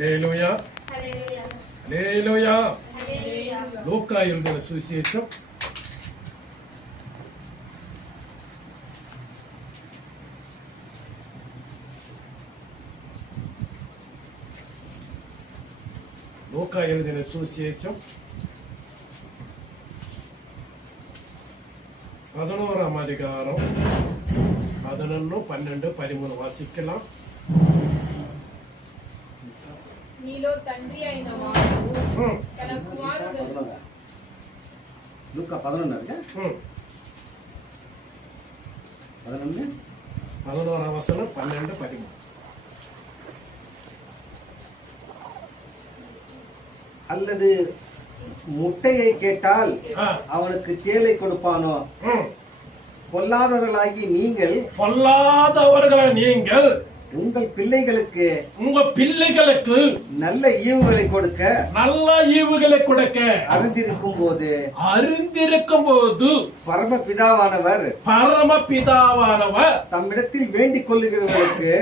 ஹல்லேலூயா ஹல்லேலூயா. லூக்கா எழுதின சுவிசேஷம் லூக்கா எழுதின சுவிசேஷம் 11ஆம் அதிகாரம் 11, 12, 13 వాసిக்கலாம். నీలో తండ్రి అయిన వాడు తన కుమారుడు లూకా 11 11ஆம் வசனம் 12, 13. அல்லது முட்டையை கேட்டால் அவனுக்கு தேலை கொடுப்பானோ? பொல்லாதவர்களாகி நீங்கள் உங்கள் பிள்ளைகளுக்கு நல்ல ஈவுகளை கொடுக்க அறிந்திருக்கும் போது பரமபிதாவானவர் தம்மிடத்தில் வேண்டிக் கொள்ளுகிறவர்களுக்கு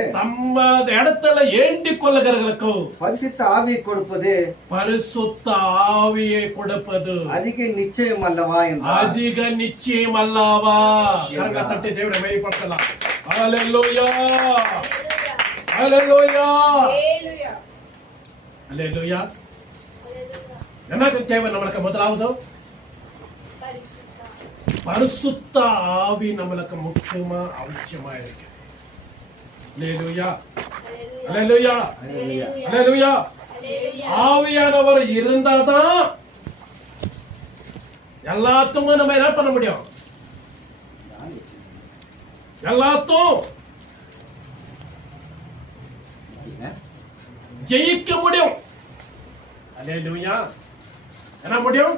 பரிசுத்த ஆவியை கொடுப்பது அதிக நிச்சயம் அல்லவா தட்டி தேவனை மையப்படுத்தலாம். ஹல்லேலூயா ஹல்லேலூயா ஹல்லேலூயா. எனக்கு தேவை நம்மளுக்கு முதலாவது பரிசுத்த ஆவி நம்மளுக்கு முக்கியமா அவசியமா இருக்கு. ஹல்லேலூயா ஹல்லேலூயா ஹல்லேலூயா. ஆவியானவர் இருந்தாதான் எல்லாத்துக்கும் நம்ம என்ன பண்ண முடியும்? எல்லாத்தும் ஜெயிக்க முடியும். ஹல்லேலூயா. என்ன முடியும்?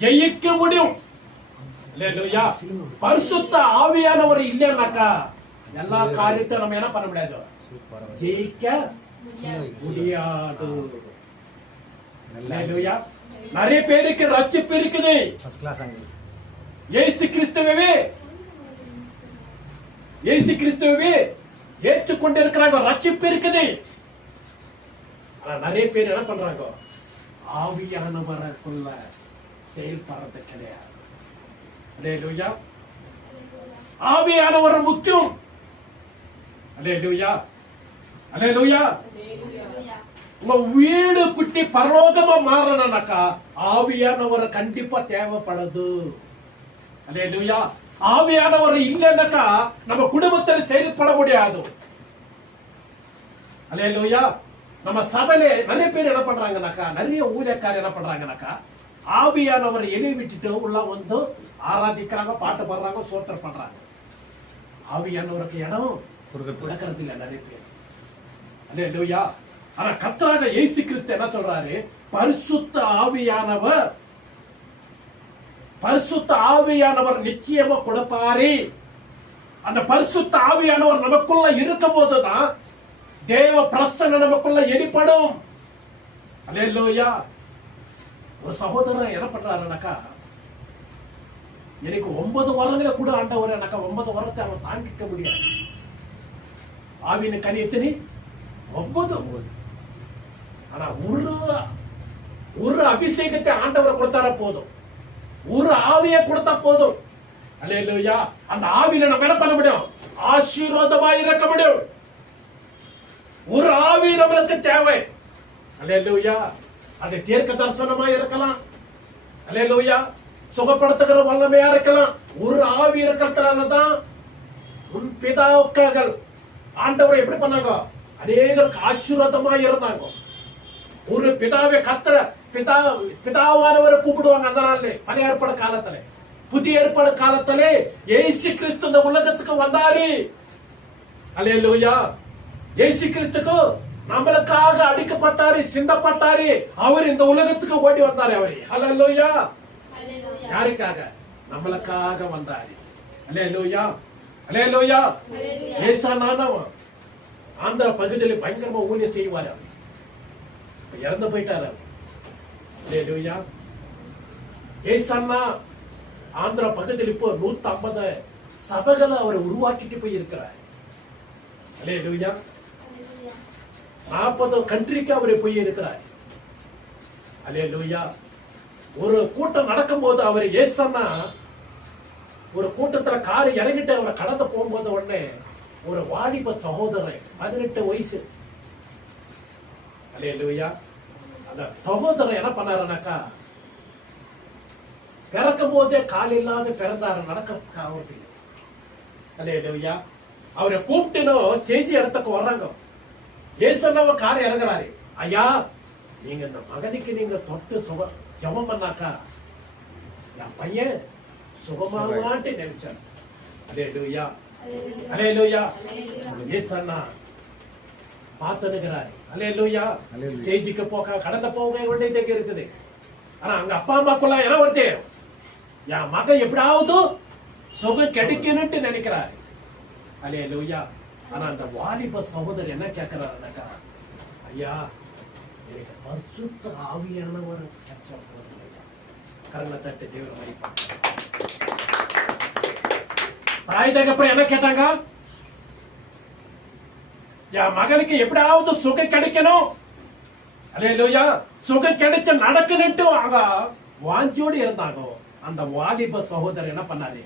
ஜெயிக்க முடியும். ஹல்லேலூயா. பரிசுத்த ஆவியானவர் இல்லைன்னாக்கா எல்லா காரியத்தையும் நம்ம என்ன பண்ண முடியாது? ஜெயிக்க முடியாது. ஹல்லேலூயா. நிறைய பேருக்கு ரட்சிப்பு இருக்குது. இயேசு கிறிஸ்துவே ஏற்றுக்கொண்டு இருக்கிறாங்க, ரட்சிப்பு இருக்குது. நிறைய பேர் என்ன பண்றாங்க? ஆவியானவருக்குள்ள செயல்படுறது கிடையாது. ஹல்லேலூயா. ஆவியானவர் முக்கியம். ஹல்லேலூயா ஹல்லேலூயா. உங்க வீடு குட்டி பரலோகமா மாறணும்னாக்கா ஆவியானவர் கண்டிப்பா தேவைப்படுது. ஹல்லேலூயா. ஆவியானவர் இல்லைன்னாக்கா நம்ம குடும்பத்தில் செயல்பட முடியாது. ஹல்லேலூயா. நம்ம சபையில நிறைய பேர் என்ன பண்றாங்கனாக்கா, நிறைய ஊழியக்காரர் என்ன பண்றாங்கனாக்கா, ஆவியானவர் எலி விட்டுட்டு உள்ள வந்து ஆராதிக்கிறாங்க, பாட்டு பாடுறாங்க, சோத்திரம் பண்றாங்க. ஆவியானவருக்கு இடம் கொடுக்கறது இல்ல நிறைய பேர். ஹல்லேலூயா. ஆனா கர்த்தராக இயேசு கிறிஸ்து என்ன சொல்றாரு? பரிசுத்த ஆவியானவர் நிச்சயமா கொடுப்பாரு. அந்த பரிசுத்த ஆவியானவர் நமக்குள்ள இருக்கும் போதுதான் தேவ பிரசன்னம் நமக்குள்ள வெளிப்படும். ஹல்லேலூயா. ஒரு சகோதரர் என்ன பண்றாருனாக்கா, எனக்கு 9 வருடங்களை கூட ஆண்டவர் எனக்கா 9 வருடத்தை அவன் தாங்கிக்க முடியாது. ஆவியின் கனி எத்தனை? 9. ஆனா ஒரு அபிஷேகத்தை ஆண்டவரை கொடுத்தார போதும், ஒரு ஆவியை கொடுத்தா போதும். ஹல்லேலூயா. அந்த ஆவியில நம்ம என்ன பண்ண முடியும்? ஆசீர்வாதமா இருக்க முடியும். ஒரு ஆவி நம்மளுக்கு தேவை. ஹல்லேலூயா. அது தீர்க்க தரிசனமா இருக்கலாம். ஹல்லேலூயா. சுகப்படுத்துகிற வல்லமையா இருக்கலாம். ஒரு ஆவி இருக்கிறதுனாலதான் உன் பிதாக்கள் ஆண்டவரை எப்படி பண்ணாங்க? அநேகருக்கு ஆசீர்வாதமா இருந்தாங்க. ஒரு பிதாவை கத்திர பிதாவானவரை கூப்பிடுவாங்க. அந்த நாள்ல பழைய ஏற்பாடு காலத்துல, புதிய ஏற்பாடு காலத்திலே இயேசு கிறிஸ்து இந்த உலகத்துக்கு வந்தாரு. ஹல்லேலூயா. இயேசு கிறிஸ்துக்கு நம்மளுக்காக அடிக்கப்பட்டாரு, சிந்தப்பட்டாரு. அவர் இந்த உலகத்துக்கு ஓடி வந்தாரு. அவரு ஹல்லேலூயா. யாருக்காக? நம்மளுக்காக வந்தாரு. ஹல்லேலூயா ஹல்லேலூயா. ஏசானானவன் ஆந்திர பகுதியில் பயங்கரமா ஊழியம் செய்வார். அவர் இறந்து போயிட்டாரு. ஹல்லேலூயா. ஏசானா ஆந்திர பகுதியில் இப்போ 150 சபைகளை அவர் உருவாக்கிட்டு போய் இருக்கிறார். ஹல்லேலூயா 40 கண்ட்ரிக்கு அவரு போய் இருக்கிறார். அல்லேலூயா. ஒரு கூட்டம் நடக்கும் போது அவர் ஏசன்னா ஒரு கூட்டத்துல கார் இறங்கிட்டு அவரை கடந்து போகும்போது உடனே ஒரு வாலிப சகோதரன் 18 வயசு. அல்லேலூயா. அந்த சகோதரன் என்ன பண்ணாருனாக்கா, பிறக்கும் போதே கால் இல்லாத பிறந்தாரு, நடக்கிறதுக்கு அவருக்கு. அல்லேலூயா. அவரை கூப்பிட்டுனோம் கேஜி இடத்துக்கு வர்றாங்க. ஏசன்னாவ கார் இறங்குறாரு. ஐயா, நீங்க இந்த மகனுக்கு நீங்க தொட்டு ஜெபம் பண்ணாக்கா என் பையன் சுகமாவான்ட்டு நினைச்சார். அல்லேலூயா. அல்லேலூயா. ஏசன்னா பார்த்துனுக்கிறாரு. அல்லேலூயா. கேஜிக்கு போக கடந்த போக வேண்டியதே இருக்குது. ஆனா அங்க அப்பா அம்மாக்குள்ள என்ன வருது, என் மகன் எப்படியாவது சுகம் கிடைக்கணும்னு நினைக்கிறாரு. அல்லேலூயா. ஆனா அந்த வாலிப சகோதரர் என்ன கேட்கிறாருனாக்கா, ஐயா எனக்கு பரிசுத்த ஆவியானவர் கிடைச்சா போதும். கரணை தட்டு தேவரை மதிப்பாங்க. தாய் தகப்பன் என்ன கேட்டாங்க, என் மகனுக்கு எப்படியாவது சுகம் கிடைக்கணும், அல்லேலூயா, சுகம் கிடைச்ச நடக்கணும்ட்டு அவங்க வாஞ்சியோடு இருந்தாங்க. அந்த வாலிப சகோதரர் என்ன பண்ணாரு,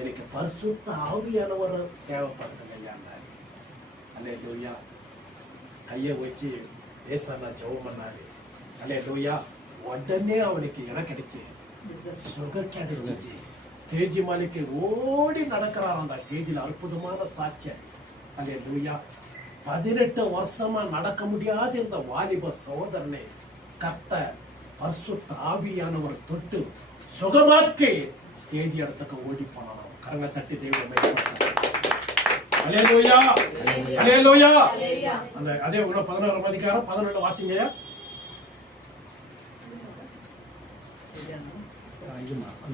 எனக்கு பரிசுத்த ஆவியானவர் தேவைப்படுதுங்க ஐயா. அல்லேலூயா. கையை வச்சு ஏசன்னா ஜெபம் பண்ணாரு. அல்லேலூயா. உடனே அவனுக்கு இடம் கிடைச்சு சுகம் கிடைச்சிச்சு. கேஜி மலைக்கு ஓடி நடக்கிறார். அந்த கேஜில அற்புதமான சாட்சியம். அல்லேலூயா. 18 வருஷமா நடக்க முடியாத இந்த வாலிப சகோதரனை கர்த்தர் பரிசுத்த ஆவியானவர் தொட்டு சுகமாக்கி கேஜி இடத்துக்கு ஓடி போனான். கரங்களை தட்டி தேவனை. அல்லேலூயா. அல்லேலூயா. அந்த அதே 11ஆம் அதிகாரம் 11 வாசிங்க.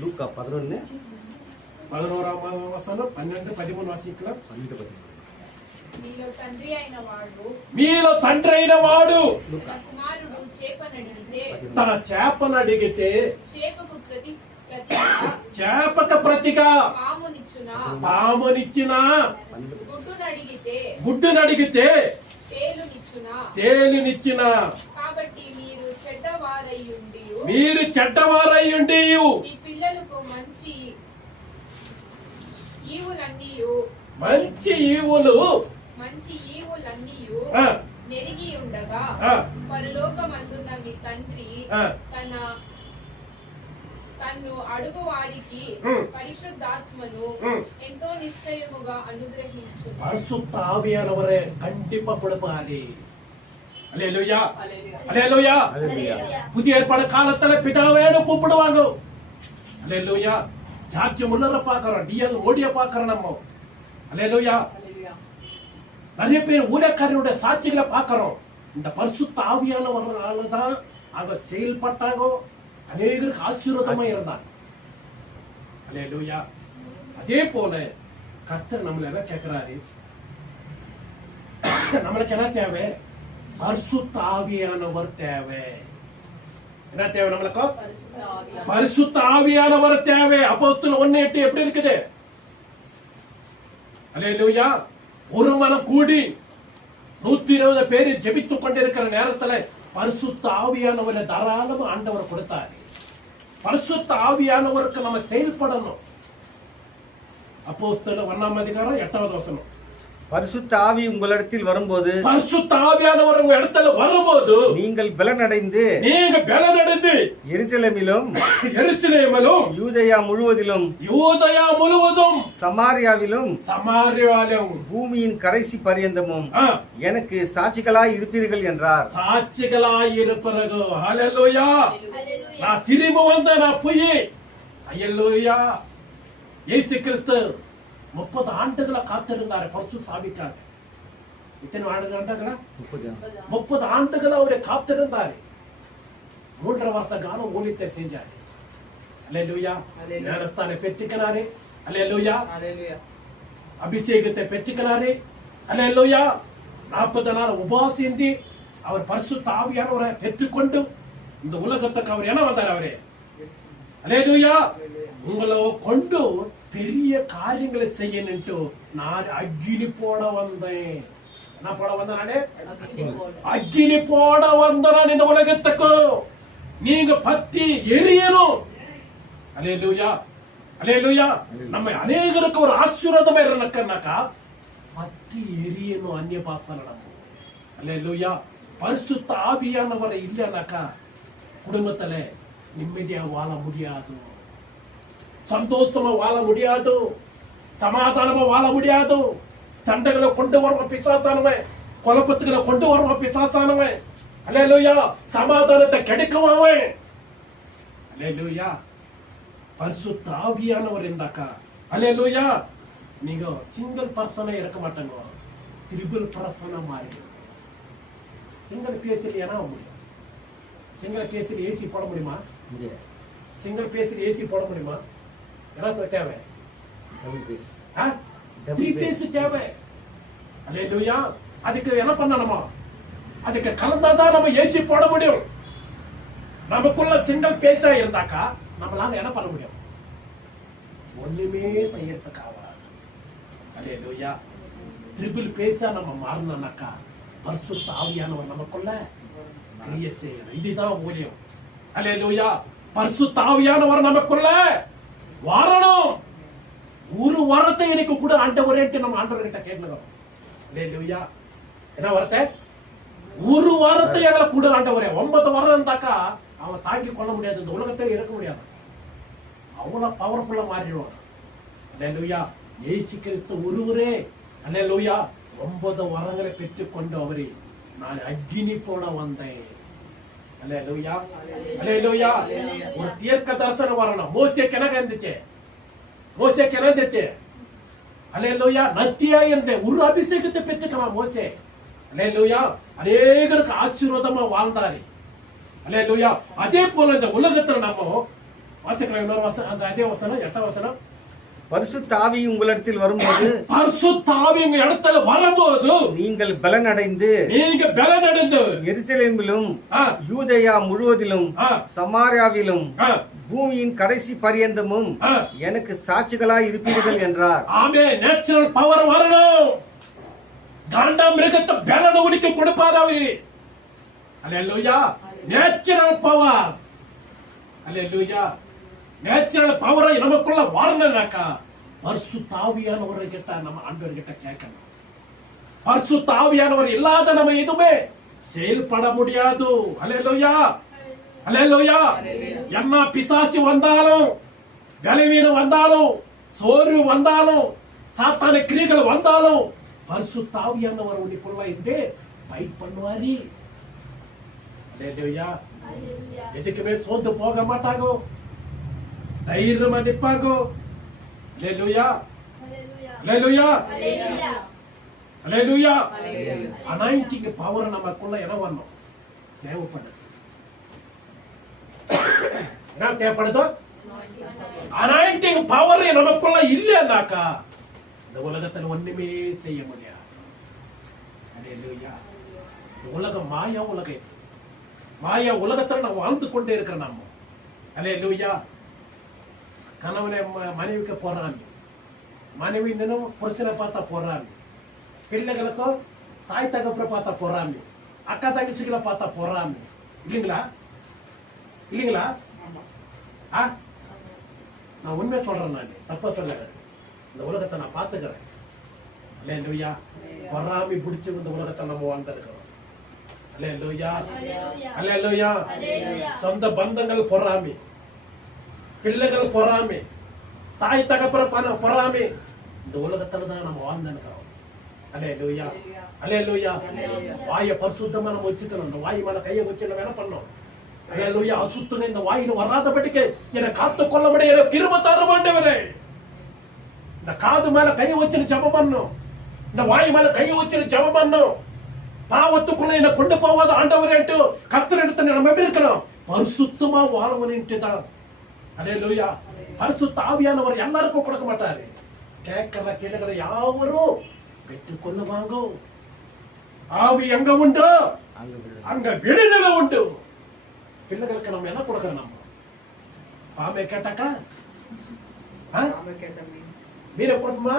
லூக்கா 11ஆம் வசனம் 12, 13 వాసిக்கலாம். మీలో తండ్రి అయిన వాడు తన కుమారుడు తన చేపను అడిగితే చేపకు చేపక ప్రతిగా పామునిచ్చునా, గుడ్డును అడిగితే తేలునిచ్చునా. కాబట్టి మీరు చెడ్డవారయ్యుండి మీ పిల్లలకు మంచి ఈవులన్నీ నెరిగి ఉండగా పరలోకమందున్న మీ తండ్రి తన్ను అడుగు వారికి పరిశుద్ధాత్మను ఎంతో నిశ్చయముగా అనుగ్రహించు. பரிசுத்த ஆவியானவரை கண்டிப்பா கொடுப்பாரு. அல்லேலூயா. அல்லேலூயா. புதிய ஏற்பாடு காலத்துல பிதாவேன்னு கூப்பிடுவாங்க. அல்லேலூயா. ஜார்ஜ் முல்லரை பார்க்கிறோம், டிஎல் மோடியை பார்க்கிறோம் நம்ம. அல்லேலூயா. நிறைய பேர் ஊழியக்காரருடைய சாட்சிகளை பார்க்கிறோம். இந்த பரிசுத்த ஆவியானவர்களால தான் அதை செயல்பட்டாங்க. அநேகருக்கு ஆசீர்வாதமா இருந்தாங்க. அல்லேலூயா. அதே போல கர்த்தர் நம்மள என்ன கேட்கிறாரு, நம்மளுக்கு என்ன தேவை, பரிசுத்த ஆவியானவர் தேவை. என்ன தேவை நம்மளுக்கு, பரிசுத்த ஆவியானவர் தேவை. அப்போஸ்தலர் 1:8 எப்படி இருக்குது, அல்லேலூயா. ஒரு மனம் கூடி 120 பேர் ஜெபித்துக் கொண்டிருக்கிற நேரத்துல பரிசுத்த ஆவியானவரை தாராளமா ஆண்டவர் கொடுத்தாரு. பரிசுத்த ஆவியானவருக்கு நம்ம செயல்படணும். அப்போஸ்தலர் 1ஆம் அதிகாரம் 8வது வசனம். பரிசுத்த ஆவி உங்களிடத்தில் வரும்போது, பரிசுத்த ஆவியானவர் உங்க இடத்துல வரும்போது நீங்கள் பலனடைந்து எருசலேமிலும் யூதேயா முழுவதிலும் சமாரியாவிலும் பூமியின் கடைசி பரியந்தமும் எனக்கு சாட்சிகளாய் இருப்பீர்கள் என்றார். சாட்சிகளாய் இருப்பீர்கள். ஹல்லேலூயா. நான் திரும்ப வந்த நான் போய் அல்லேலூயா. இயேசு கிறிஸ்து 30 ஆண்டுகளா காத்திருந்தாரு பரிசுத்த ஆவிக்காக. இத்தனை ஆண்டுகளா? 30 ஆண்டுகளா அவரை காத்திருந்தாரு. 3 வருஷ காலம் ஊழியத்தை செஞ்சாரு. அல்லேலூயா. ஞானஸ்தானம் பெற்றுக்கிறாரு. அல்லேலூயா. அபிஷேகத்தை பெற்றுக்கிறாரு. அல்லேலூயா. 40 நாள் உபவாசிந்து அவர் பரிசுத்த ஆவியானவரை பெற்றுக்கொண்டு இந்த உலகத்துக்கு அவர் என்ன வந்தார், அவரே அல்லேலூயா. உங்களை கொண்டு பெரிய காரியங்களை செய்யணும்ட்டு நான் அக்கினி போட வந்தேன். நான் போட வந்த நானே அக்கினி போட வந்த நான் இந்த உலகத்துக்கு நீங்க பத்தி எரியணும். அல்லேலூயா, அல்லேலூயா. நம்ம அநேகருக்கு ஒரு ஆசீர்வாதமா இருக்கனாக்கா பத்தி எரியணும். அந்நிய பாசன நம்ம அல்லேலூயா. பரிசுத்த ஆவியானவரை இல்லைனாக்கா குடும்பத்துல நிம்மதியா வாழ முடியாது, சந்தோஷமா வாழ முடியாது, சமாதானமா வாழ முடியாது. சண்டைகளை கொண்டு வருவோம் பிசாசானவன், குழப்பத்துக்களை கொண்டு வருவோம் பிசாசானவன். அல்லேலூயா. சமாதானத்தை கெடுக்குவான். அல்லேலூயா. பரிசுத்த ஆவியானவர் இருந்தாக்கா அல்லேலூயா நீங்க சிங்கிள் பர்சனா இருக்க மாட்டாங்க, ட்ரிபிள் பர்சனா மாறி. சிங்கிள் பேசில் ஏன்னா முடியும். சிங்கிள் பேசில் ஏசி போட முடியுமா? சிங்கிள் பேசில் ஏசி போட முடியுமா? என்ன தேவை? த்ரீ பேஸ் தேவை. அல்லேலூயா. அதுக்கு என்ன பண்ணணுமா? அதுக்கு கலந்தாதான் நம்ம ஏசி போட முடியும். நமக்குள்ள சிங்கிள் பேஸா இருந்தாக்கா நம்மளால என்ன பண்ண முடியும்? ஒண்ணுமே செய்யறதுக்காக. அல்லேலூயா. ட்ரிபிள் பேஸா நம்ம மாறினாக்கா பரிசுத்த ஆவியானவர் நமக்குள்ள கிரியை செய்யணும். இதுதான் ஊழியம். அல்லேலூயா. பரிசுத்த ஆவியானவர் நமக்குள்ள வரணும். ஒரு வாரத்தை எனக்கு கூட ஆண்டவரேட்டு நம்ம ஆண்டவர்கிட்ட கேட்கணும். அல்லேலூயா. என்ன வார்த்தை? ஒரு வாரத்தை எங்களை கூட ஆண்டவரே. 9 வாரம் இருந்தாக்கா அவன் தாங்கி கொள்ள முடியாது, இந்த உலகத்தில் இருக்க முடியாது. அவ்வளவு பவர்ஃபுல்லா மாறிடுவான். அல்லேலூயா. இயேசு கிறிஸ்து ஒருவரே அல்லேலூயா 9 வரங்களை பெற்றுக் கொண்டு அவரே நான் அக்னி போட வந்தேன். அல்லேலூயா, அல்லேலூயா. ஒரு தீர்க்க தரிசனம் வரணும். மோசேக்கு என்ன இருந்துச்சு? மோசேக்கு என்ன இருந்துச்சு? அல்லேலூயா. நத்தியா இருந்த ஒரு அபிஷேகத்தை பெற்றுக்கலாம் மோசே. அல்லேலூயா. அநேகருக்கு ஆசீர்வாதமா வாழ்ந்தாரு. அல்லேலூயா. அதே போல இந்த உலகத்துல நம்ம வாசிக்கிறோம். இன்னொரு வசனம், அந்த அதே வசனம் 8ஆம் வசனம். பரிசுத்த ஆவி உங்களிடத்தில் வரும்போது, பரிசுத்த ஆவி உங்க இடத்துல வரும்போது நீங்கள் பலனடைந்து எருசலேமிலும் யூதேயா முழுவதிலும் சமாரியாவிலும் பூமியின் கடைசி பரியந்தமும் எனக்கு சாட்சிகளாய் இருப்பீர்கள் என்றார். ஆமே. நேச்சுரல் பவர் வரணும். காண்டா மிருகத்தை பலனை உனக்கு கொடுப்பார் அவரு. அல்லேலூயா. Natural power. அல்லேலூயா. நேச்சுரல் பவரை நமக்குள்ள வரணும்னாக்கா பரிசுத்த ஆவியானவரை கிட்ட நம்ம ஆண்டவர் கிட்ட கேட்கணும். பரிசுத்த ஆவியானவர் இல்லாத நம்ம எதுவுமே செயல்பட முடியாது. அல்லேலூயா, அல்லேலூயா. என்ன பிசாசு வந்தாலும், பலவீனம் வந்தாலும், சோர்வு வந்தாலும், சாத்தான கிரியைகள் வந்தாலும் பரிசுத்த ஆவியானவர் உனக்குள்ள இருந்து ஃபைட் பண்ணுவாரு. அல்லேலூயா. எதுக்குமே சோர்ந்து போக மாட்டாங்க, தைரியமா நிப்பாங்க. அல்லேலூயா, அல்லேலூயா, அல்லேலூயா. அனாயிண்டிங் பவர் நமக்குள்ள என்ன வரணும்? தேவைப்படுது. என்ன தேவைப்படுதோ? அனாயிண்டிங் பவர் நமக்குள்ள இல்லைன்னாக்கா இந்த உலகத்துல ஒண்ணுமே செய்ய முடியாது. அல்லேலூயா. இந்த உலகம் மாயா உலகம். இது மாயா உலகத்துல நம்ம வாழ்ந்து கொண்டே இருக்கிற நம்ம. அல்லேலூயா. கணவனை மனைவிக்கு போறாங்க, மனைவி தினம் புருஷனை பார்த்தா போறாங்க, பிள்ளைகளுக்கும் தாய் தகப்பரை பார்த்தா போறாங்க, அக்கா தங்கச்சிகளை பார்த்தா போறாங்க. இல்லைங்களா? இல்லைங்களா? நான் உண்மையை சொல்றேன், நான் தப்பா சொல்லுறேன். இந்த உலகத்தை நான் பார்த்துக்கிறேன். அல்லேலூயா. பொறாமை பிடிச்சி இந்த உலகத்தை நம்ம வாழ்ந்திருக்கிறோம். அல்லேலூயா, அல்லேலூயா. சொந்த பந்தங்கள் பொறாமை, பிள்ளைகள் பொறாமை, தாய் தகப்பற பொறாமை. இந்த உலகத்துல தான் நம்ம வாழ்ந்துருக்கிறோம். அல்லேலூயா, அல்லேலூயா. வாயை பரிசுத்தமா நம்ம வச்சுக்கணும். இந்த வாய் மேல கையை வச்சு நம்ம என்ன பண்ணணும்? அல்லேலூயா. அசுத்தம் இந்த வாயில வராதபடிக்கு என்னை காத்து கொள்ள முடிய கிருபை தர ஆண்டவரே. இந்த காது மேல கையை வச்சு ஜெபம் பண்ணணும், இந்த வாய் மேல கையை வச்சு ஜெபம் பண்ணணும். பாவத்துக்குள்ள என்ன கொண்டு போவாத ஆண்டவரேட்டு கர்த்தர் எடுத்து நம்ம எப்படி இருக்கணும்? பரிசுத்தமா வாழவன்ட்டு தான். அல்லேலூயா. பரிசுத்த ஆவியானவர் எல்லாருக்கும் கொடுக்க மாட்டாரு. கேட்கிற கேளுகளை யாவரும் பெற்றுக் கொள்ளுவாங்க. ஆவி எங்க உண்டு அங்க விடுதலை உண்டு. பிள்ளைகளுக்கு நம்ம என்ன கொடுக்கறோம்? நம்ம பாம்பை கேட்டாக்கா மீனை கொடுக்குமா?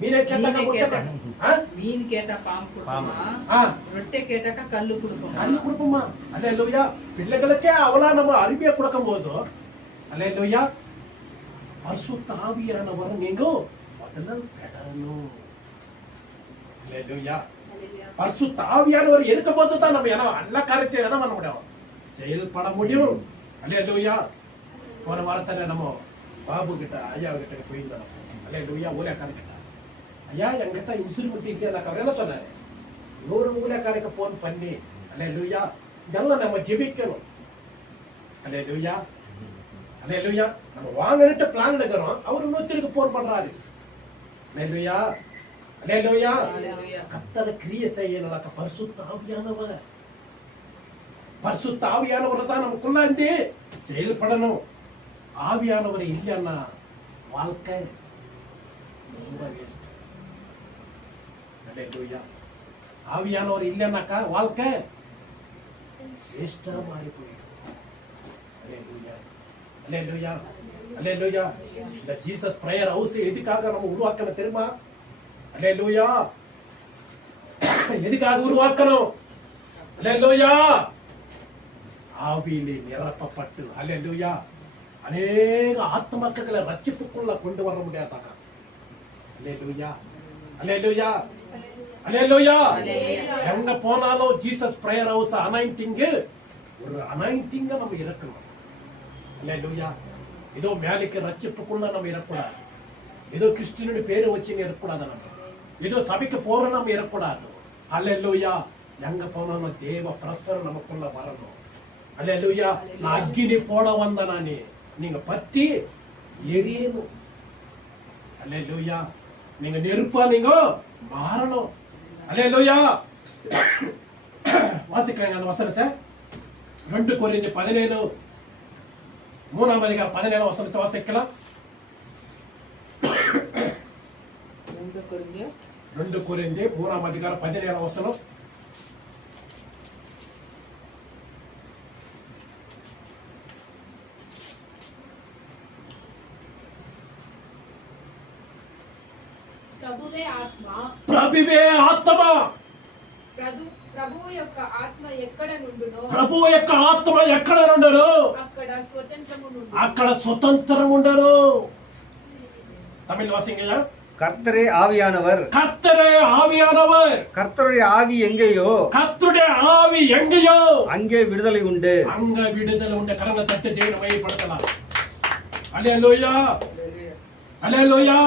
மீனை கேட்டாக்க முட்டை ஆ? மீன் கேட்டா பாம்பு கொடுக்குமா, ஆ. ரொட்டை கேட்டாக்கா கல்லு கொடுக்குமா. கல்லு கொடுப்போமா? அல்லேலூயா. பிள்ளைகளுக்கே அவளா நம்ம அருமையா கொடுக்கும் போது அல்லேலூயா பரிசுத்த ஆவியானவர் நீங்க முதல்ல பெறணும். அல்லேலூயா. பரிசுத்த ஆவியானவர் இருக்கும் போது தான் நம்ம எல்லா காரியத்தையும் என்ன பண்ண முடியும், செயல்பட முடியும். அல்லேலூயா. போன வாரத்துல நம்ம பாபு கிட்ட ஐயா கிட்ட போயிருந்தோம். அல்லேலூயா. ஊழியக்காரன் கிட்ட ஐயா என்கிட்ட இன்சூரன்ஸ் எனக்கு அவர் என்ன சொன்னாரு, 100 ஊழியக்காரருக்கு போன் பண்ணி அல்லேலூயா இதெல்லாம் நம்ம ஜெபிக்கணும். அல்லேலூயா. அல்லேலூயா. நம்ம வாங்கன்னுட்டு பிளான் எடுக்கிறோம், அவர் 100க்கு போன் பண்றாரு. அல்லேலூயா. அல்லேலூயா. ஹல்லேலூயா. கர்த்தர் கிரியை செய்யணும். பரிசுத்த ஆவியானவர், பரிசுத்த ஆவியானவர் தான் நமக்குள்ள இருந்து செயல்படணும். ஆவியானவர் இல்லைன்னா வாழ்க்கை ரொம்ப வேஸ்ட். அல்லேலூயா. ஆவியானவர் இல்லைன்னாக்கா வாழ்க்கை வேஸ்டா மாறி போயிடும். அல்லேலூயா. அல்லேலூயா. அல்லேலூயா. இந்த ஜீசஸ் பிரேயர் ஹவுஸ் எதுக்காக நம்ம உருவாக்கணும் தெரியுமா? அல்லேலூயா. எதுக்காக உருவாக்கணும்? அல்லேலூயா. ஆவியிலே நிரப்பப்பட்டு அல்லேலூயா அநேக ஆத்மக்களை ரட்சிப்புக்குள்ள கொண்டு வர முடியாதாங்க. அல்லேலூயா. அல்லேலூயா. அல்லேலூயா. எங்க போனாலும் ஜீசஸ் பிரேயர் ஹவுஸ் அனாயிண்டிங், ஒரு அனாயிண்டிங்க நம்ம இறக்கணும். அல்லேலூயா. ஏதோ மேலுக்கு ரட்சிப்புக்குள்ள நம்ம இறக்கூடாது, ஏதோ கிறிஸ்டியனுடைய பேரை வச்சு இருக்கக்கூடாது, நம்ம ஏதோ சபைக்கு போறோம் நம்ம இருக்கக்கூடாது. அல்லேலூயா. எங்க போனாலும் தேவ பிரசனம் நமக்குள்ள வரணும். அல்லேலூயா. நான் அக்கினி போட வந்த நானே, நீங்க பத்தி எரியணும். அல்லேலூயா. நீங்க நெருப்பா நீங்க மாறணும். அல்லேலூயா. வாசிக்கலாங்க அந்த வசனத்தை. 2 கொரிந்தியர் 17 3ஆம் அதிகாரம் 17 வசனத்தை வாசிக்கலாம். 2 கொரிந்தியர் 2 கொரிந்தியர் 3ஆம் அதிகாரம் 17 வசனம். ప్రభువే ఆత్మ, ప్రభువే ఆత్మ, ప్రభువు యొక్క ఆత్మ ఎక్కడ నుండునో, ప్రభువు యొక్క ఆత్మ ఎక్కడ నుండునో అక్కడ స్వతంత్రము నుండును. అక్కడ స్వతంత్రం ఉండను. தமிழ் வாசிங்கயா. கர்த்தரே ஆவியானவர், கர்த்தரே ஆவியானவர், கர்த்தருடைய ஆவி எங்கேயோ கர்த்தருடைய ஆவி எங்கேயோ அங்கே விடுதலை உண்டு. அங்க விடுதலை உண்டு. கரங்களை தட்டி தேவனை மையப்படுத்தலாம். அல்லேலூயா. அல்லேலூயா.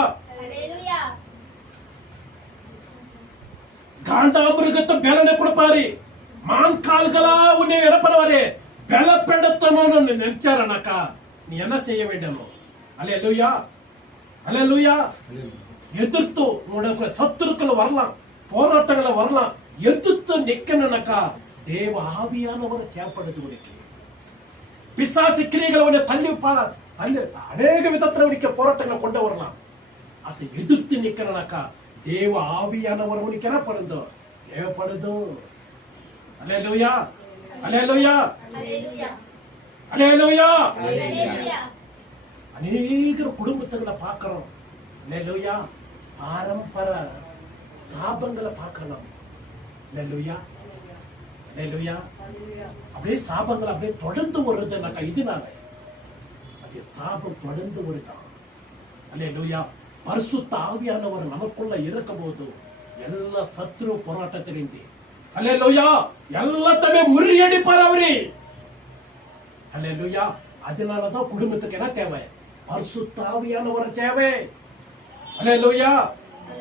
காண்டாமிருகத்தை பலனை கொடுப்பாரு. மான் கால்களா உன்னை என்ன பண்ணுவாரு, பலப்படுத்தணும்னு நினைச்சாரனாக்கா நீ என்ன செய்ய வேண்டும்? அல்லேலூயா. அல்லேலூயா. எதிர்த்து உனக்கு சத்துருக்கள் வரலாம், போராட்டங்களை வரலாம், எதிர்த்து நிக்கணும்னாக்கா தேவ ஆவியானவரை தேவைப்படுது. உனக்கு பிசாசு கிரியைகளை உன்னை தள்ளி அநேக விதத்துல உனக்கு போராட்டங்களை கொண்டு வரலாம். அதை எதிர்த்து நிக்கணும்னாக்கா தேவ ஆவியானவர் உனக்கு என்ன பண்ணுதோ தேவைப்படுதோ. அல்லேலூயா. அல்லேலூயா. அல்லேலூயா. அநேக குடும்பத்துகளை பார்க்கிறோம். அல்லேலூயா. பாரம்பர சாபங்களை பார்க்கலாம். அல்லேலூயா. அல்லேலூயா. அப்படியே சாபங்கள் அப்படியே தொடர்ந்து வருதுனாக்கா இதனால அது சாபம் தொடர்ந்து வருதான். அல்லேலூயா. பரிசுத்த ஆவியானவர் நமக்குள்ள இருக்கும் போது எல்லா சத்ரு போராட்டத்திலிருந்து அல்லேலூயா எல்லாத்தையுமே முறியடிப்பார் அவரே. அல்லேலூயா. அதனாலதான் குடும்பத்துக்கு என்ன தேவை, பரிசுத்த ஆவியானவர் தேவை. அல்லேலூயா.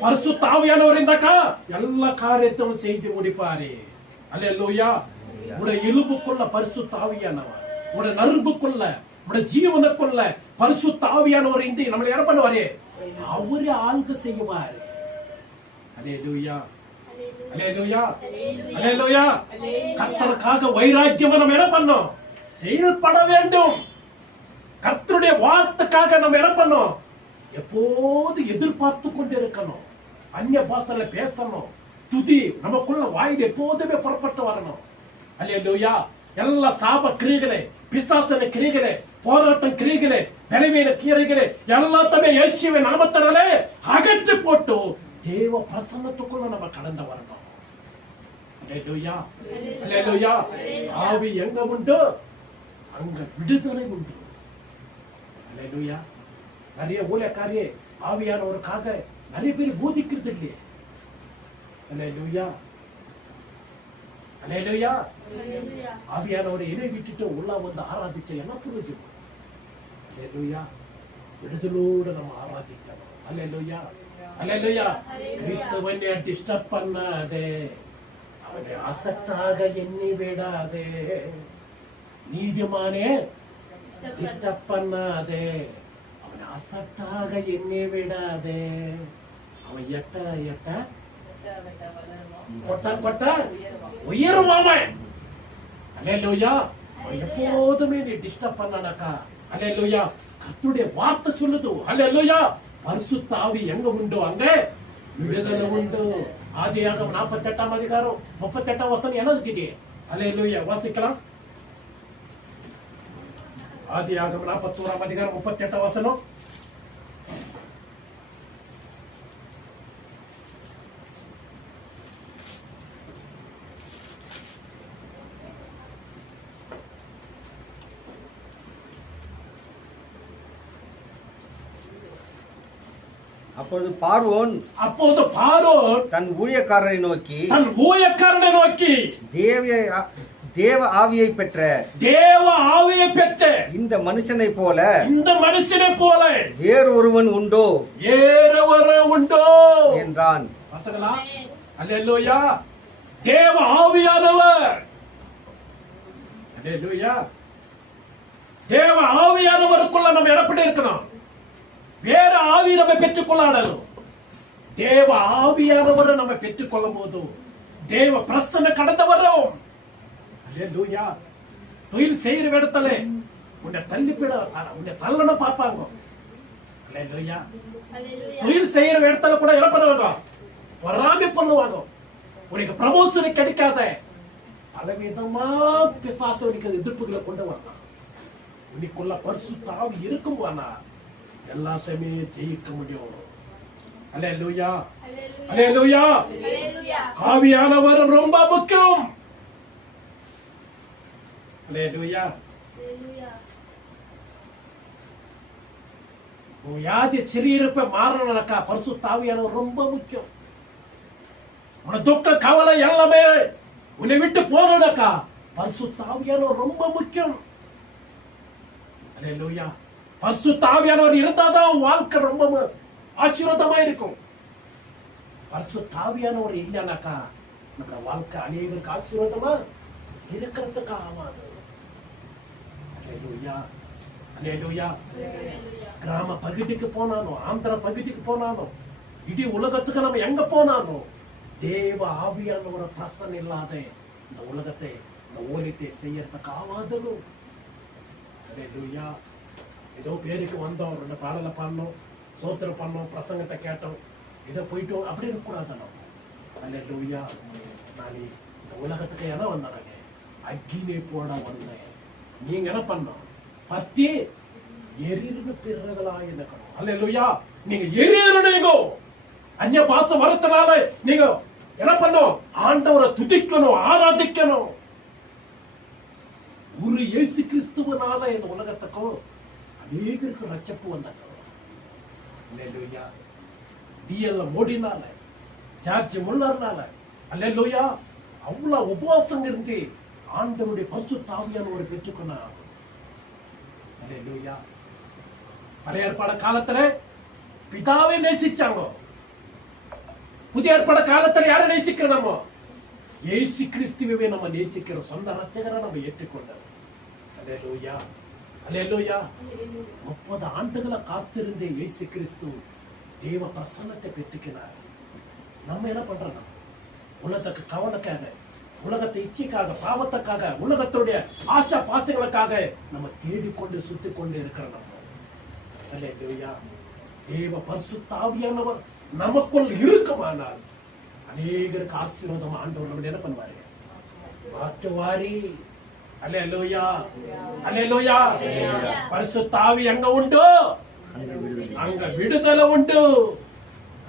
பரிசுத்த ஆவியானவர் இருந்தாக்கா எல்லா காரியத்தையும் செய்து முடிப்பாரு. அல்லேலூயா. உடைய எலும்புக்குள்ள பரிசுத்த ஆவியானவர், உடைய நரம்புக்குள்ள, உடைய ஜீவனுக்குள்ள பரிசுத்த ஆவியானவர் இருந்து நம்மளை என்ன பண்ணுவாரு, அவரு ஆளுக்கு செய்வாரு. அல்லேலூயா. அல்லேலூயா. அல்லேலூயா. கர்த்தருக்காக வைராக்கியம் நம்ம என்ன பண்ணோம், செயல்பட வேண்டும். கர்த்தருடைய வார்த்தைக்காக நம்ம என்ன பண்ணோம், எப்போது எதிர்பார்த்து கொண்டு இருக்கணும். அந்நிய பாஷையில பேசணும். துதி நமக்குள்ள வாயில் எப்போதுமே புறப்பட்டு வரணும். அல்லேலூயா. எல்லா சாப கிரியைகளை, பிசாசன கிரியைகளை போராட்டம் கிரிகளே பலவீன கீரைகளே எல்லாத்தையுமே இயேசுவின் நாமத்தினாலே அகற்றி போட்டு தேவ பிரசன்னத்துக்குள்ள நம்ம கடந்து வரணும். அல்லேலூயா, அல்லேலூயா. ஆவி எங்க உண்டு அங்க விடுதலை உண்டு. அல்லேலூயா. நிறைய ஊழியக்காரியே ஆவியானவருக்காக நிறைய பேர் போதிக்கிறது இல்லையே. அல்லேலூயா, அல்லேலூயா. ஆவியானவரை இணை விட்டுட்டு உள்ள வந்து ஆராதிச்ச என்ன புரிஞ்சுக்கணும். அல்லேலூயா. விடுதலோடு நம்ம ஆராதிக்கணும். அல்லேலூயா, அல்லேலூயா. கிறிஸ்துவனை டிஸ்டர்ப் பண்ணாதே, அவனை அசட்டாக எண்ணி விடாதே. நீதிமானே டிஸ்டர்ப் பண்ணாதே, அவனை அசட்டாக எண்ணி விடாதே. அவன் எட்ட எட்ட கொட்ட கொட்ட உயருவான். அல்லேலூயா. அவன் எப்போதுமே நீ டிஸ்டர்ப் பண்ணானக்கா. அல்லேலூயா. கர்த்தருடைய வார்த்தை சொல்லுது. அல்லேலூயா. பரிசுத்த ஆவி எங்க உண்டோ அங்க விடுதலை உண்டு. ஆதியாகமம் 48ஆம் அதிகாரம் 38ஆம் வசனம் என்னது? அல்லேலூயா. வாசிக்கலாம். ஆதியாகமம் 41ஆம் அதிகாரம் 38ஆம் வசனம். அப்பொழுது பார்வோன் தன் ஊழியக்காரரை நோக்கி தேவ ஆவியை பெற்ற இந்த மனுஷனை போல வேறு ஒருவன் உண்டோ என்றான். அல்லேலூயா. தேவ ஆவியானவர், அல்லேலூயா. தேவ ஆவியானவருக்குள்ள நம்ம எப்படி இருக்கணும்? வேற ஆவி நம்ம பெற்றுக் கொள்ளாடணும். தேவ ஆவியானவரை நம்ம பெற்றுக் கொள்ளும் போது தேவ பிரசன்ன கடந்து வரும். அல்லேலூயா. தொழில் செய்யற இடத்துல உன்னை தள்ளிப்பிட உன்னை தள்ளன பார்ப்பாங்க. அல்லேலூயா. தொழில் செய்யற இடத்துல கூட என்ன பண்ணுவாங்க? வராம பண்ணுவாங்க. உனக்கு ப்ரமோஷன் கிடைக்காத பலவிதமா பிசாசு எதிர்ப்புகளை கொண்டு வரலாம். உனக்குள்ள பரிசுத்த ஆவி இருக்கும் போனா எல்லாத்தையுமே ஜெயிக்க முடியும். அல்லேலூயா, அல்லேலூயா. ஆவியானவர் ரொம்ப முக்கியம். அல்லேலூயா. வியாதி சிறியிருப்ப மாறணும்னாக்கா பரிசுத்த ஆவியானவர் ரொம்ப முக்கியம். உன துக்க கவலை எல்லாமே உன்னை விட்டு போனோம்னாக்கா பரிசுத்த ஆவியானவர் ரொம்ப முக்கியம். அல்லேலூயா. பரிசுத்த ஆவியானவர் இருந்தாதான் வாழ்க்கை ரொம்ப ஆசீர்வாதமா இருக்கும். பரிசுத்த ஆவியானவர் இல்லைனாக்கா நம்ம வாழ்க்கை அநேகருக்கு ஆசீர்வாதமா இருக்கிறதுக்கு ஆகாது. அல்லேலூயா, அல்லேலூயா. கிராம பகுதிக்கு போனாலும் ஆந்திர பகுதிக்கு போனாலும் இடி உலகத்துக்கு நம்ம எங்க போனாலும் தேவ ஆவியானவர பிரசன்னம் இல்லாத இந்த உலகத்தை இந்த ஊழியத்தை செய்யறதுக்கு ஆகாது. அல்லேலூயா. ஏதோ பேருக்கு வந்தோம், 2 பாடலை பாடணும், சோத்திரம் பண்ணோம், பிரசங்கத்தை கேட்டோம், இதை போயிட்டோம், அப்படி இருக்கக்கூடாது. அல்லேலூயா. நான் இந்த உலகத்துக்கு என்ன வந்தாங்க? அக்கினி போட வந்தேன். நீங்க என்ன பண்ணோம்? பத்தி எரிந்து பிறர்களா இருக்கணும். அல்லேலூயா. நீங்க எரியறீங்க. அந்நிய பாச வரத்தினால நீங்க என்ன பண்ணோம்? ஆண்டவரை துதிக்கணும், ஆராதிக்கணும். ஒரு இயேசு கிறிஸ்துவனால இந்த உலகத்துக்கும் அநேகருக்கு ரட்சிப்பு வந்தாங்க. அல்லேலூயா. டிஎல் மோடினால, ஜார்ஜ் முல்லர்னால, அல்லேலூயா, அவ்வளவு உபவாசம் இருந்து ஆண்டவருடைய பரிசுத்த ஆவியானவரை பெற்றுக்கொண்டாங்க. அல்லேலூயா. பழைய ஏற்பாடு காலத்துல பிதாவை நேசிச்சாங்க. புதிய ஏற்பாடு காலத்துல யாரை நேசிக்கிறோமோ இயேசு கிறிஸ்துவை நம்ம நேசிக்கிற சொந்த ரட்சகரை நம்ம ஏற்றுக்கொண்டோம். அல்லேலூயா, அல்லேலூயா. 30 ஆண்டுகளை காத்திருந்த இயேசு கிறிஸ்து தேவ பிரசன்னத்தை பெற்றுக்கிறார். நம்ம என்ன பண்றோம்? உலகத்துக்கு கவலைக்காக, உலகத்தை இச்சைக்காக, பாவத்துக்காக, உலகத்துடைய ஆசை பாசங்களுக்காக நம்ம தேடிக்கொண்டு சுத்தி கொண்டு இருக்கிறோம். அல்லேலூயா. தேவ பரிசுத்த ஆவியானவர் நமக்குள் இருக்குமானால் அநேகருக்கு ஆசீர்வாதம் ஆண்டவர் நம்ம என்ன பண்ணுவாரு? மாற்றுவாரி. அல்லேலூயா அல்லேலூயா. பரிசுத்த ஆவி அங்க உண்டு, அங்க விடுதலை உண்டு.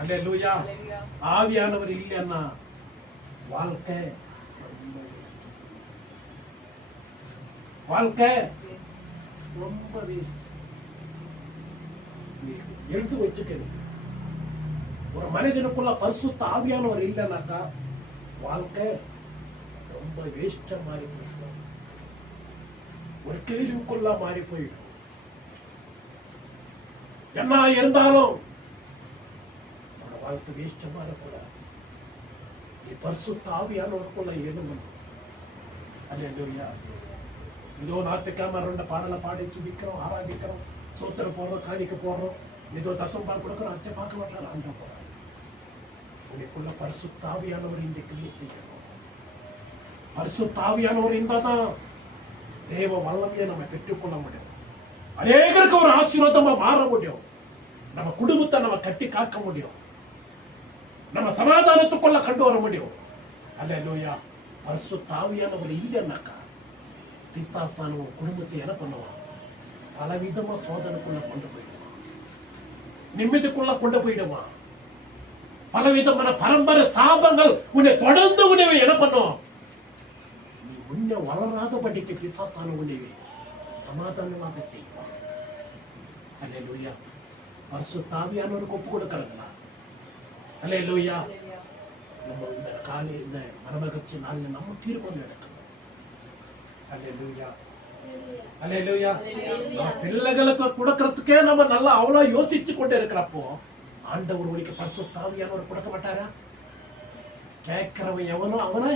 அல்லேலூயா. ஆவியானவர் இல்லைன்னா வாழ்க்கை ரொம்ப எழுதி வச்சுக்க. ஒரு மனிதனுக்குள்ள பரிசுத்த ஆவியானவர் இல்லைன்னாக்கா வாழ்க்கை ரொம்ப வேஸ்டா மாறி போயிடும், ஒரு கேள்விக்குள்ள மாறி போயிடும். என்ன இருந்தாலும் வாழ்க்கை வேஸ்டா மாறக்கூடாது. நீ பரிசுத்த ஆவியானவருக்குள்ள எழுதணும். அல்லேலூயா. இதோ ஞாயிற்றுக்கிழமை 2 பாடலை பாடி துதிக்கிறோம், ஆராதிக்கிறோம், சோத்திர போடுறோம், காணிக்க போடுறோம், ஏதோ தசம் பால் கொடுக்குறோம். அத்தை பார்க்க மாட்டாங்க, ஆண்டா போறாங்க. உனக்குள்ள பரிசுத்த ஆவியானவர் இந்த கிரியை செய்யணும். பரிசுத்த ஆவியானவர் இருந்தாதான் தேவ வல்லமையை நம்ம பெற்றுக்கொள்ள முடியும். அநேகருக்கு ஒரு ஆசீர்வாதமா மாற முடியும். நம்ம குடும்பத்தை நம்ம கட்டி காக்க முடியும். நம்ம சமாதானத்துக்குள்ள கண்டு வர முடியும். அல்லேலூயா. பரிசுத்த ஆவியானவர் இல்லைன்னாக்கா பிசாசான ஒரு குடும்பத்தை என்ன பண்ணுவான்? பலவிதமா சோதனைக்குள்ள கொண்டு போயிடுவான், நிம்மதிக்குள்ள கொண்டு போயிடுவான். பலவிதமான பரம்பரை சாபங்கள் உன்னை தொடர்ந்து உன்னை என்ன பண்ணும்? நீ உன்னை வளராதபடிக்கு பிசாசான உன்னை சமாதானமாக செய்வான். அல்லேலூயா. பரிசுத்த ஆவியானவருக்கு ஒப்பு கொடுக்கறதுனா அல்லேலூயா. நம்ம இந்த காலை இந்த மனமகிழ்ச்சி நாளில் நம்ம தீர்மானம் எடுக்கணும். அல்லேலூயா அல்லேலூயா. பிள்ளைகளுக்கு கொடுக்கறதுக்கே நம்ம நல்லா அவ்வளவு யோசிச்சு கொண்டு இருக்கிறப்போ ஆண்டவர் உனக்கு பரிசுத்த ஆவியானவர் கொடுக்க மாட்டாரா? கேட்கிறவன் எவனோ அவனை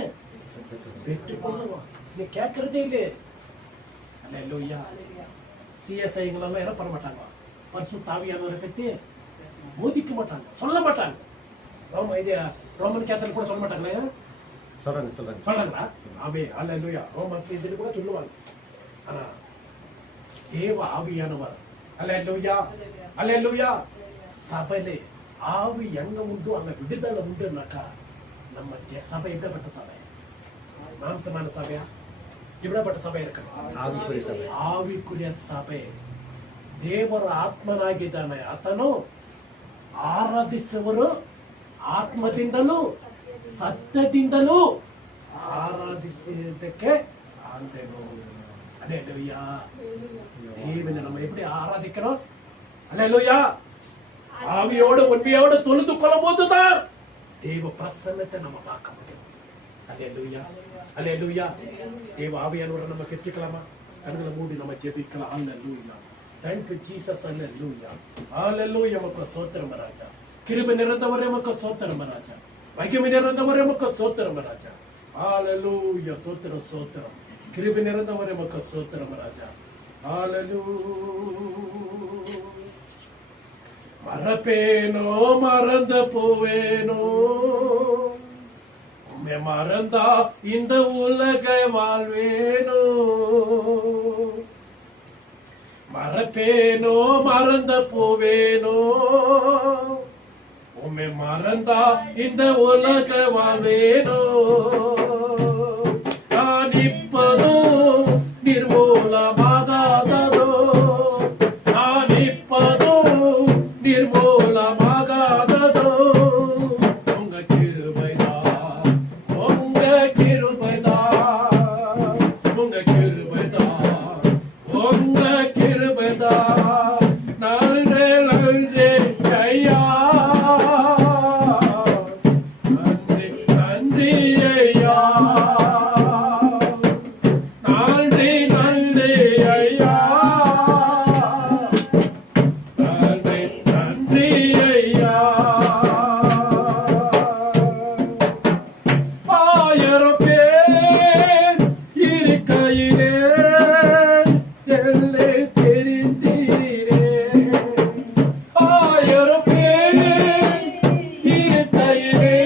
பெற்றுக் கொள்ளுவான். நீ கேட்கறதே இல்லையே. அல்லேலூயா. சிஎஸ்ஐங்களெல்லாம் என்ன பண்ண மாட்டாங்க? பரிசுத்த ஆவியானவரை பற்றி போதிக்க மாட்டாங்க, சொல்ல மாட்டாங்க. ரோமன் கேத்தலிக் கூட சொல்ல மாட்டாங்களே. சொல்றாங்களா? ஆமே. அல்லேலூயா. ரோமன் செய்தியில் கூட சொல்லுவாங்க. ஆனா தேவ ஆவியானவர் அல்லேலூயா அல்லேலூயா சபையிலே ஆவி எங்க உண்டு அங்க விடுதலை உண்டுனாக்கா நம்ம சபை எப்படிப்பட்ட சபை? மாம்சமான சபையா? எப்படிப்பட்ட சபை இருக்கு? ಆವಿಕುರಿಯ ಸಭೆ. ಆವಿಕುರಿಯ ಸಭೆ. ದೇವರ ಆತ್ಮನಾಗಿದ್ದಾನೆ. ಆತನು ಆರಾಧಿಸುವರು ಆತ್ಮದಿಂದಲೂ ಸತ್ಯದಿಂದಲೂ ஆராதிச்சதுக்கு ஆண்டவன். அல்லேலூயா. தேவனை நம்ம எப்படி ஆராதிக்கிறோம்? அல்லேலூயா. ஆவியோடு உண்மையோடு தொழுது கொள்ளும் போதுதான் தேவ பிரசன்னத்தை நம்ம பார்க்க முடியும். அல்லேலூயா அல்லேலூயா. தேவ ஆவியானவரை நம்ம பெற்றுக்கலாமா? கண்களை மூடி நம்ம ஜெபிக்கலாம். அல்லேலூயா. Thank you Jesus. அல்லேலூயா அல்லேலூயா. நமக்கு ஸ்தோத்திரம் ராஜா. கிருபை நிறைந்தவரே நமக்கு ஸ்தோத்திரம் ராஜா. மகிமை நிறைந்தவரே நமக்கு ஸ்தோத்திரம் ராஜா. ஹalleluya. ஸ்தோத்திரம் ஸ்தோத்திரம். கிருபை நிறைந்தவரே நமக்கு ஸ்தோத்திரம் ராஜா. ஹalleluya. மறப்பேனோ மறந்து போவேனோ, உம்மை மறந்தா இந்த உலக வாழ்வேனோ. மறப்பேனோ மறந்து போவேனோ, உம்மை மறந்தா இந்த உலக வாழ்வேனோ. நான் இப்பதும் நிர்மூலமாகாததோ, நான் இப்பதும் நிர்மூலமாகாததோ. உங்க கிருபைதான், உங்க கிருபைதான், உங்க கிருபைதான், உங்க கிருபைதான். நன்றி நன்றி ஐயா, நன்றி நன்றி ஐயா, நன்றி நன்றி ஐயா, நன்றி நன்றி ஐயா. ஆயிரம் பேர் இருக்கையிலே என்னை தெரிந்தீரே. ஆயிரம் பேர் இருக்கையிலே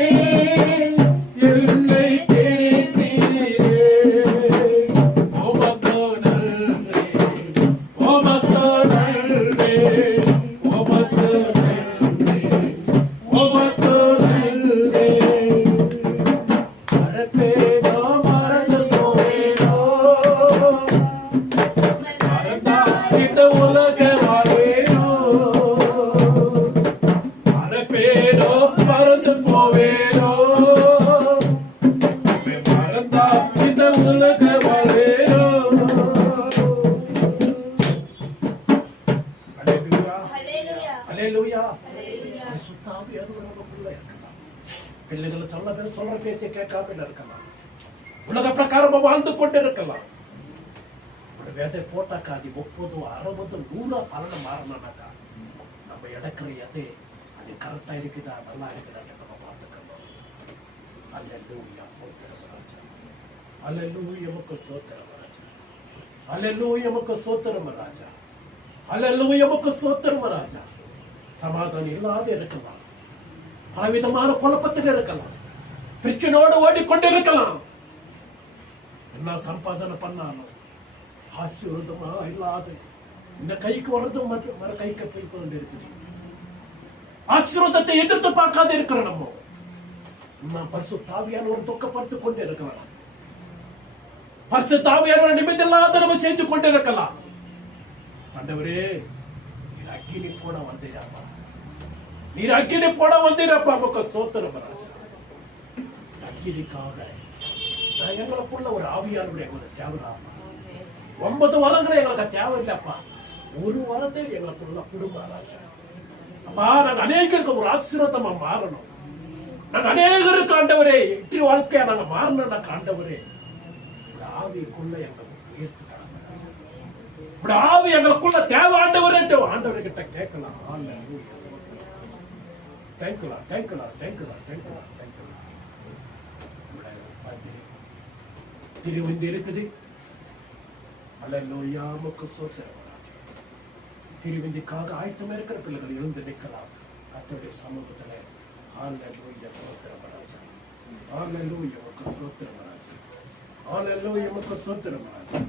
என்னை தெரிந்தீரே. உமக்கு நன்றி, உமக்கு நன்றி, உமக்கு நன்றி, உமக்கு நன்றி. மறப்பேனோ மறந்து போவேனோ, இந்த உலக வாழ்வேனோ. அல்லேலூயா, அல்லேலூயா. பரிசுத்த ஆவியானவர் நமக்குள்ள இருக்கலாம். பிள்ளைகள் சொல்ற பேச்சை கேட்காம இருக்கலாம். உலக பிரகாரமா வாழ்ந்து கொண்டு இருக்கலாம். ஒரு விதை போட்டாக்கா அது 30, 60, 100 பலனை மாறணும்னாக்கா நம்ம எடுக்கிற எதை அது கரெக்டா இருக்குதா நல்லா இருக்குதா நம்ம பார்த்துக்கணும். அல்லேலூயா, சோத்திரம் ராஜா. அல்லேலூயா, உமக்கு சோத்திரம் ராஜா. அல்லேலூயா, உமக்கு சோத்திரம் ராஜா. அல்லேலூயா, உமக்கு சோத்திரம் ராஜா. சமாதானம் இல்லாத இருக்கலாம். பலவிதமான குழப்பத்தில் இருக்கலாம். பிரச்சனையோடு ஓடிக்கொண்டிருக்கலாம். என்ன சம்பாதனை பண்ணாலும் ஆசீர்வாதமா இல்லாத இந்த கைக்கு வர்றதும் மறு கைக்கு போய் கொண்டு இருக்குது. ஆசீர்வாதத்தை எதிர்த்து பார்க்காத இருக்கிற நம்ம பரிசுத்த ஆவியானவர் துக்கப்படுத்தி கொண்டு இருக்கலாம். பரிசுத்த ஆவியானவர் நிமித்தம் இல்லாத நம்ம செஞ்சு கொண்டு இருக்கலாம். ஆண்டவரே, நீர் அக்கினி போட வந்தீராப்பா, நீர் அக்கினி போட வந்தீராப்பா. உமக்கு சோத்திரம் அக்கினிக்காக எங்களுக்குள்ள ஒரு ஆவியானவர் எங்களுக்கு தேவைப்பா. 9 வரங்களை எங்களுக்கு தேவையில்லைப்பா. ஒரு வரத்தை எங்களுக்குள்ள குடும்ப ராஜா. அப்பா, நாங்க அநேகருக்கு ஒரு ஆசீர்வாதமா மாறணும். நாங்க அநேகருக்கு ஆண்டவரே இற்றி வாழ்க்கையா நாங்க மாறணும். ஆண்டவரே, இப்படி ஆவிக்குள்ள எங்களுக்கு உயர்த்து இப்படி ஆவி எங்களுக்குள்ள தேவை ஆண்டவரே. ஆண்டவர் கிட்ட கேட்கலாம். தேங்க்யூலாம், தேங்க்யூலாம், தேங்க்யூலாம், தேங்க்யூலாம், தேங்க்யூலாம். திருவிந்து இருக்குது. அல்லேலூயா, உமக்கு சோத்திரம் ராஜா. திருவிந்திக்காக ஆயத்தமா இருக்கிற பிள்ளைகள் எழுந்து நிற்கலாம் கர்த்தருடைய சமூகத்துல. அல்லேலூயா, சோத்திரம் ராஜா. அல்லேலூயா, உமக்கு சோத்திரம் ராஜா. அல்லேலூயா, உமக்கு சோத்திரம் ராஜா.